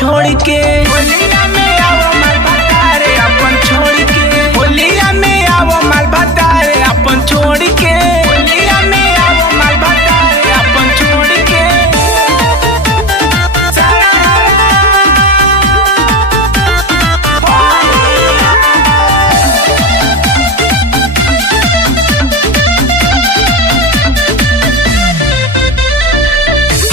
छोड़ के होलिया में आओ माल भतारे अपन छोड़ के होलिया में आओ माल भतारे अपन छोड़ के होलिया में आओ माल भतारे अपन छोड़ के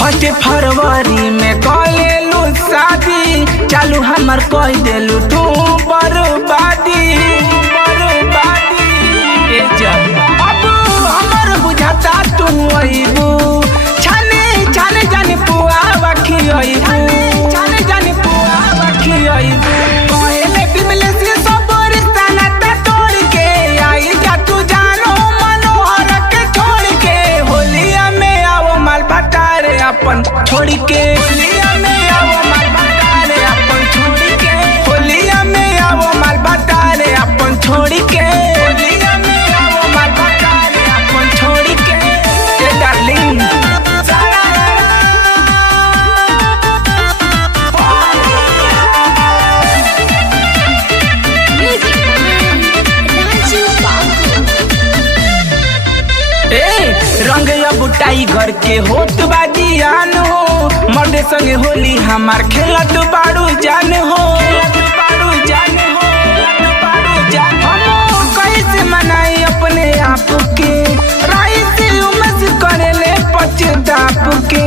फर्स्ट फरवरी में कलेलू शादी चालू हमार कह देलू तू बर्बादी ए जब अब हमर बुझाता तू अइबू छाने छाने जाने पुआ बाकी अइबू छाने जाने पुआ बाकी अइबू कहले बिमले से सब रिश्ता नाता तोड़ के आई जा तू जानो मनोहर के छोड़ के होलिया में आओ माल भतारे अपन छोड़ के होलिया में आओ माल भतारे अपन छोड़ के होलिया में आओ माल भतारे अपन छोड़ के होलिया में आओ माल भतारे अपन छोड़ के ए डार्लिंग रंग या बुटाई घर के होत बाजियान हो मर्द संगे होली हमार खेलत बाड़ू जान हो हम कैसे मनाई अपने आप के राई से उमस करे ले पछताप के